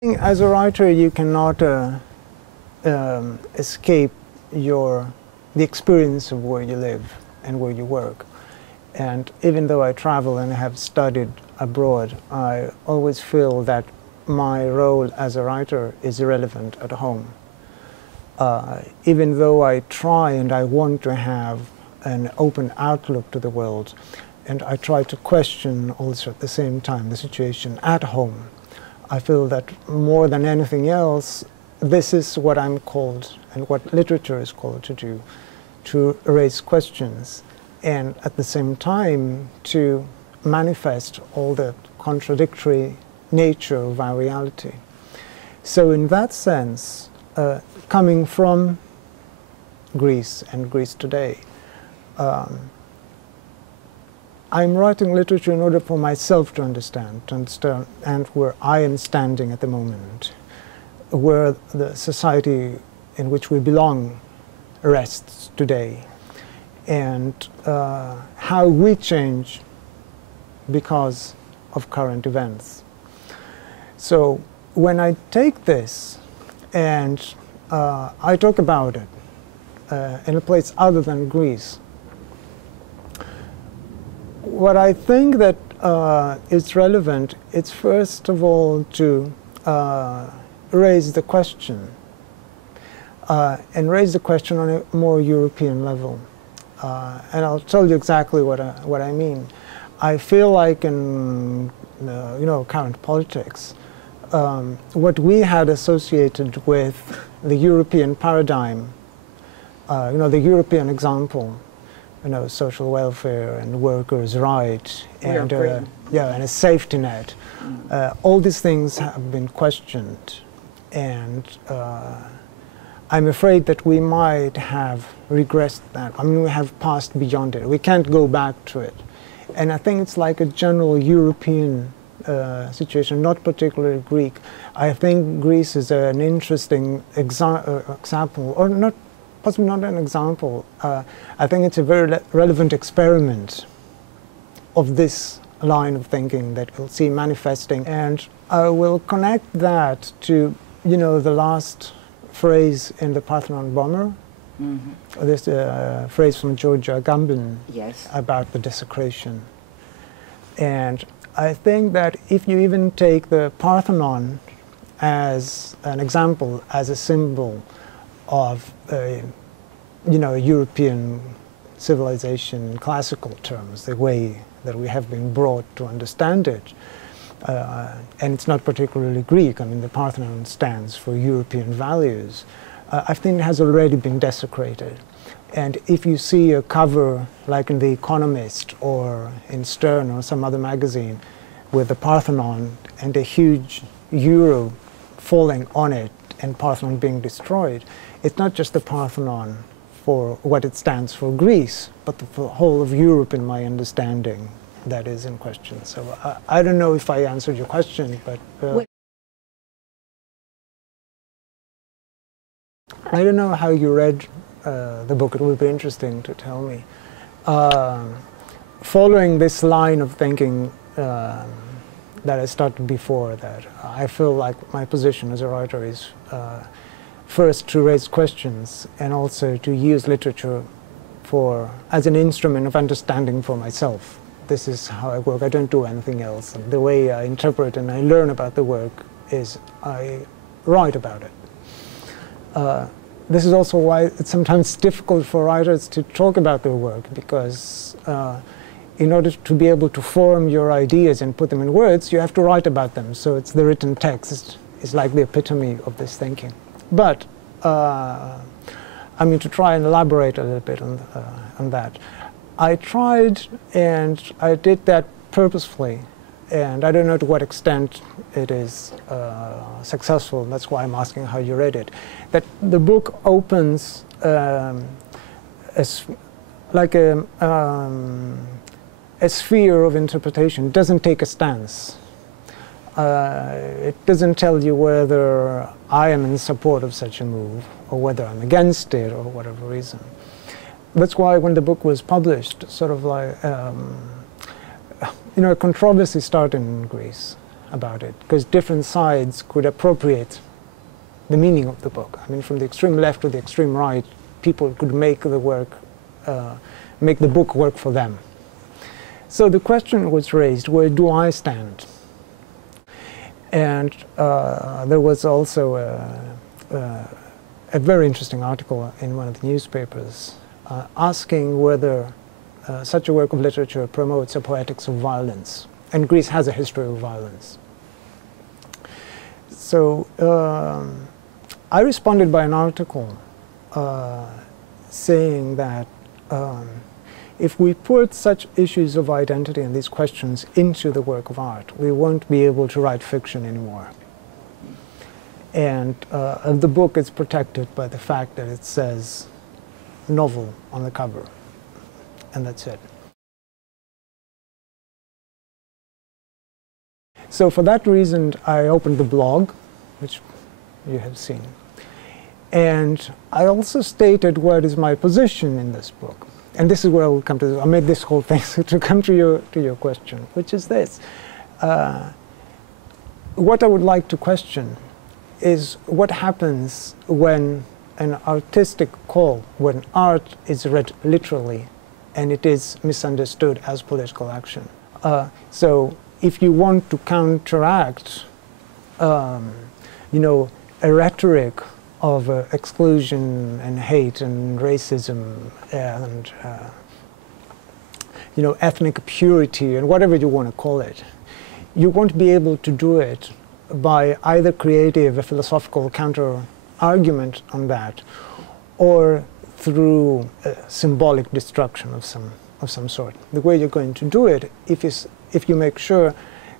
As a writer, you cannot escape the experience of where you live and where you work. And even though I travel and have studied abroad, I always feel that my role as a writer is irrelevant at home. Even though I try and I want to have an open outlook to the world, and I try to question also at the same time the situation at home, I feel that more than anything else, this is what I'm called and what literature is called to do, to raise questions and at the same time to manifest all the contradictory nature of our reality. So in that sense, coming from Greece and Greece today, I'm writing literature in order for myself to understand where I am standing at the moment, where the society in which we belong rests today, and how we change because of current events. So when I take this and I talk about it in a place other than Greece, what I think that is relevant, it's first of all to raise the question, and raise the question on a more European level. And I'll tell you exactly what I mean. I feel like in current politics, what we had associated with the European paradigm, the European example, social welfare and workers' rights, and and a safety net. All these things have been questioned, and I'm afraid that we might have regressed that. I mean, we have passed beyond it. We can't go back to it. And I think it's like a general European situation, not particularly Greek. I think Greece is an interesting example, or not. Possibly not an example. I think it's a very relevant experiment of this line of thinking that we'll see manifesting. And I will connect that to, the last phrase in the Parthenon Bomber, this phrase from George Agamben about the desecration. And I think that if you even take the Parthenon as an example, as a symbol of European civilization in classical terms, the way that we have been brought to understand it. And it's not particularly Greek. I mean, the Parthenon stands for European values. I think it has already been desecrated. And if you see a cover like in The Economist or in Stern or some other magazine with the Parthenon and a huge euro falling on it and Parthenon being destroyed, it's not just the Parthenon for what it stands for Greece, but the whole of Europe, in my understanding, that is in question. So I don't know if I answered your question, but I don't know how you read the book. It would be interesting to tell me. Following this line of thinking that I started before, that I feel like my position as a writer is first to raise questions and also to use literature as an instrument of understanding for myself. This is how I work. I don't do anything else. And the way I interpret and I learn about the work is I write about it. This is also why it's sometimes difficult for writers to talk about their work, because in order to be able to form your ideas and put them in words, you have to write about them. So it's the written text. It's like the epitome of this thinking. But I mean, to try and elaborate a little bit on that, I tried, and I did that purposefully, and I don't know to what extent it is successful. That's why I'm asking how you read it. That the book opens as like a sphere of interpretation. It doesn't take a stance. It doesn't tell you whether I am in support of such a move or whether I'm against it or whatever reason. That's why when the book was published, sort of like, a controversy started in Greece about it, because different sides could appropriate the meaning of the book. I mean, from the extreme left to the extreme right, people could make the work, make the book work for them. So the question was raised, where do I stand? And there was also a very interesting article in one of the newspapers asking whether such a work of literature promotes a poetics of violence. And Greece has a history of violence. So I responded by an article saying that if we put such issues of identity and these questions into the work of art, we won't be able to write fiction anymore. And the book is protected by the fact that it says novel on the cover, and that's it. So for that reason, I opened the blog, which you have seen. And I also stated what is my position in this book. And this is where I will come to. I made this whole thing to come to your question, which is this. What I would like to question is what happens when an artistic call, when art is read literally and it is misunderstood as political action. So if you want to counteract, you know, a rhetoric of exclusion and hate and racism and you know, ethnic purity and whatever you want to call it, you won't be able to do it by either creating a philosophical counter-argument on that, or through symbolic destruction of some sort. The way you're going to do it, if you make sure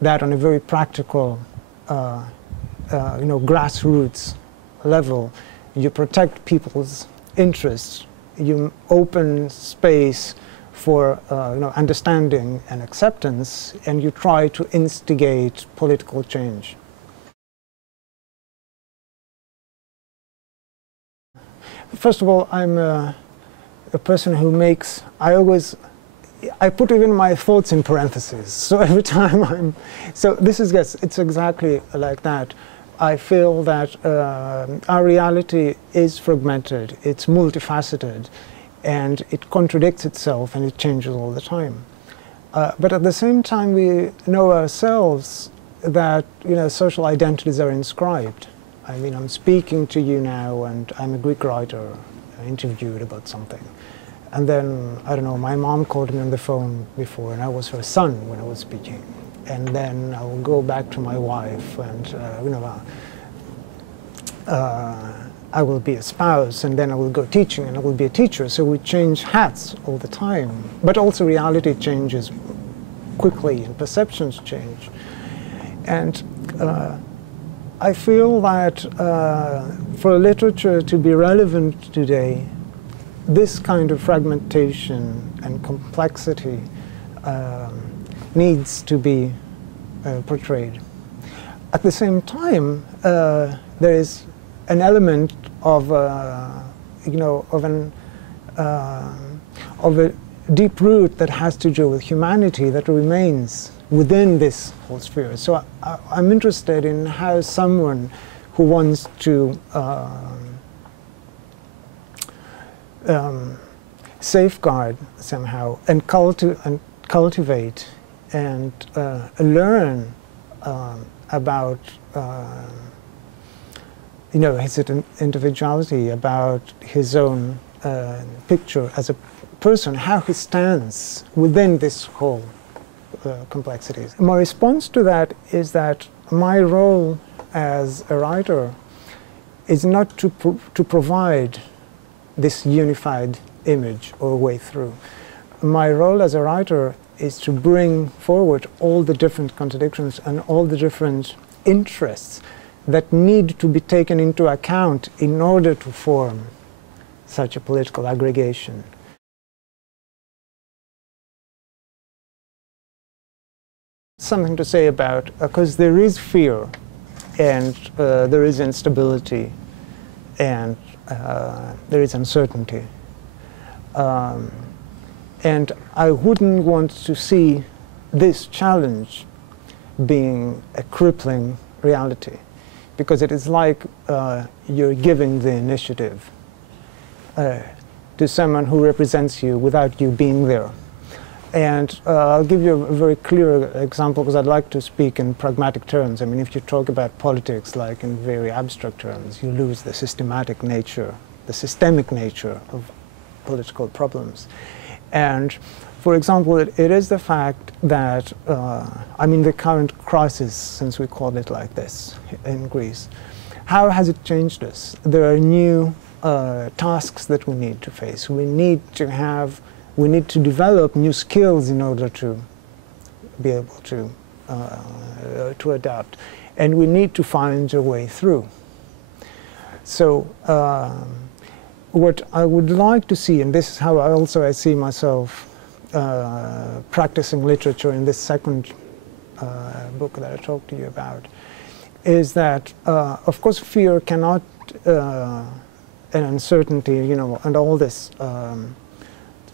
that on a very practical, you know, grassroots level, you protect people's interests, you open space for you know, understanding and acceptance, and you try to instigate political change. First of all, I'm a person who makes, I put even my thoughts in parentheses. So every time so this is, yes, it's exactly like that. I feel that our reality is fragmented, it's multifaceted, and it contradicts itself and it changes all the time. But at the same time, we know ourselves that, you know, social identities are inscribed. I mean, I'm speaking to you now, and I'm a Greek writer interviewed about something. And then, I don't know, my mom called me on the phone before, and I was her son when I was speaking. And then I will go back to my wife, and you know, I will be a spouse, and then I will go teaching, and I will be a teacher. So we change hats all the time. But also reality changes quickly, and perceptions change. And I feel that for literature to be relevant today, this kind of fragmentation and complexity needs to be portrayed. At the same time, there is an element of, you know, of a deep root that has to do with humanity that remains within this whole sphere. So I'm interested in how someone who wants to safeguard somehow and cultivate and learn about you know, his individuality, about his own picture as a person, how he stands within this whole complexities. My response to that is that my role as a writer is not to provide this unified image or way through. My role as a writer is to bring forward all the different contradictions and all the different interests that need to be taken into account in order to form such a political aggregation. Something to say about, because there is fear and there is instability and there is uncertainty. And I wouldn't want to see this challenge being a crippling reality, because it is like you're giving the initiative to someone who represents you without you being there. And I'll give you a very clear example, because I'd like to speak in pragmatic terms. I mean, if you talk about politics like in very abstract terms, you lose the systematic nature, the systemic nature of political problems. And for example, it is the fact that, I mean, the current crisis, since we call it like this in Greece, how has it changed us? There are new tasks that we need to face. We need to develop new skills in order to be able to adapt, and we need to find a way through. So what I would like to see, and this is how I see myself practicing literature in this second book that I talked to you about, is that of course fear cannot, and uncertainty, you know, and all this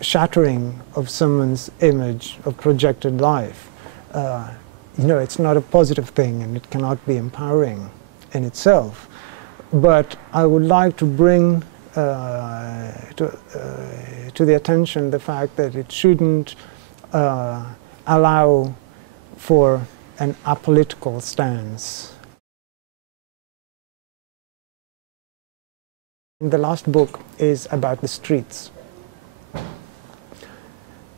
shattering of someone's image of projected life, you know, it's not a positive thing, and it cannot be empowering in itself. But I would like to bring to the attention the fact that it shouldn't allow for an apolitical stance. The last book is about the streets.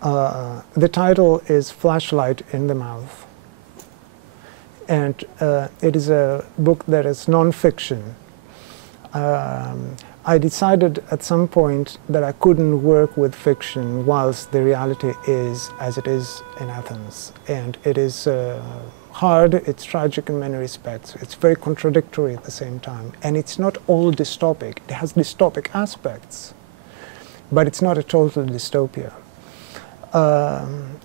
The title is Flashlight in the Mouth, and it is a book that is non-fiction. I decided at some point that I couldn't work with fiction whilst the reality is as it is in Athens. And it is hard, it's tragic in many respects, it's very contradictory at the same time. And it's not all dystopic, it has dystopic aspects, but it's not a total dystopia.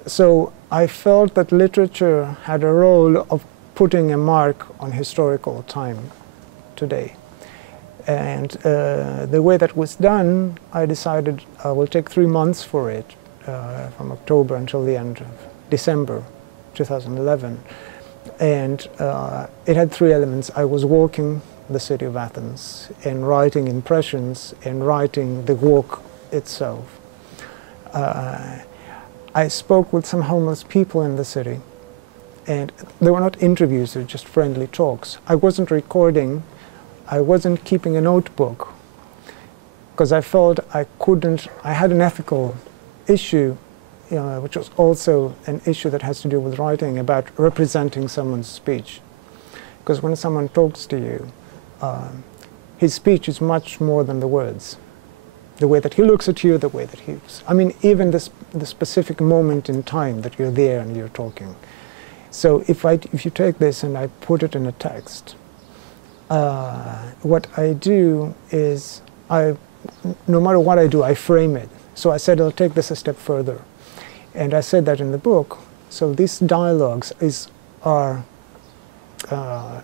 So I felt that literature had a role of putting a mark on historical time today. And the way that was done, I decided I will take 3 months for it, from October until the end of December 2011. And it had 3 elements. I was walking the city of Athens and writing impressions and writing the walk itself. I spoke with some homeless people in the city, and they were not interviews, they were just friendly talks. I wasn't recording. I wasn't keeping a notebook, because I felt I had an ethical issue, which was also an issue that has to do with writing, about representing someone's speech. Because when someone talks to you, his speech is much more than the words. The way that he looks at you, the way that I mean, even the specific moment in time that you're there and you're talking. So if you take this and I put it in a text, what I do is, no matter what I do, I frame it. So I said I'll take this a step further. And I said that in the book. So these dialogues are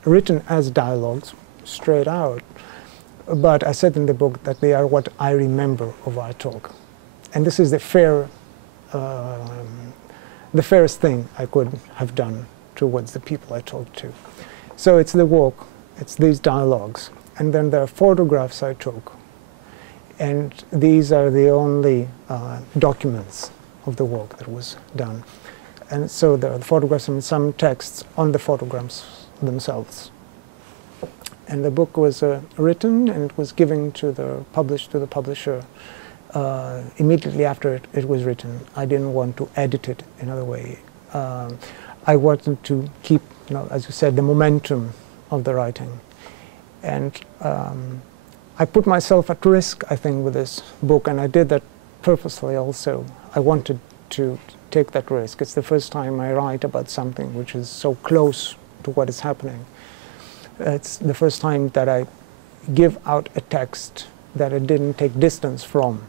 written as dialogues, straight out. But I said in the book that they are what I remember of our talk. And this is the fairest thing I could have done towards the people I talked to. So it's the walk. It's these dialogues, and then there are photographs I took, and these are the only documents of the work that was done. And so there are the photographs and some texts on the photographs themselves. And the book was written and it was given published to the publisher immediately after it was written. I didn't want to edit it another way. I wanted to keep, as you said, the momentum of the writing. And I put myself at risk, I think, with this book, and I did that purposely also. I wanted to take that risk. It's the first time I write about something which is so close to what is happening. It's the first time that I give out a text that I didn't take distance from.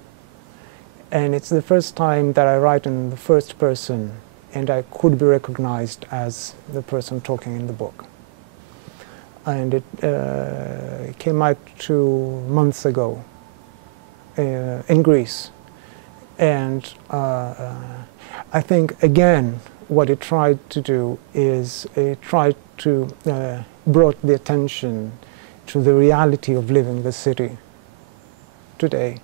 And it's the first time that I write in the first person, and I could be recognized as the person talking in the book. And it came out 2 months ago in Greece. And I think, again, what it tried to do is it tried to brought the attention to the reality of living the city today.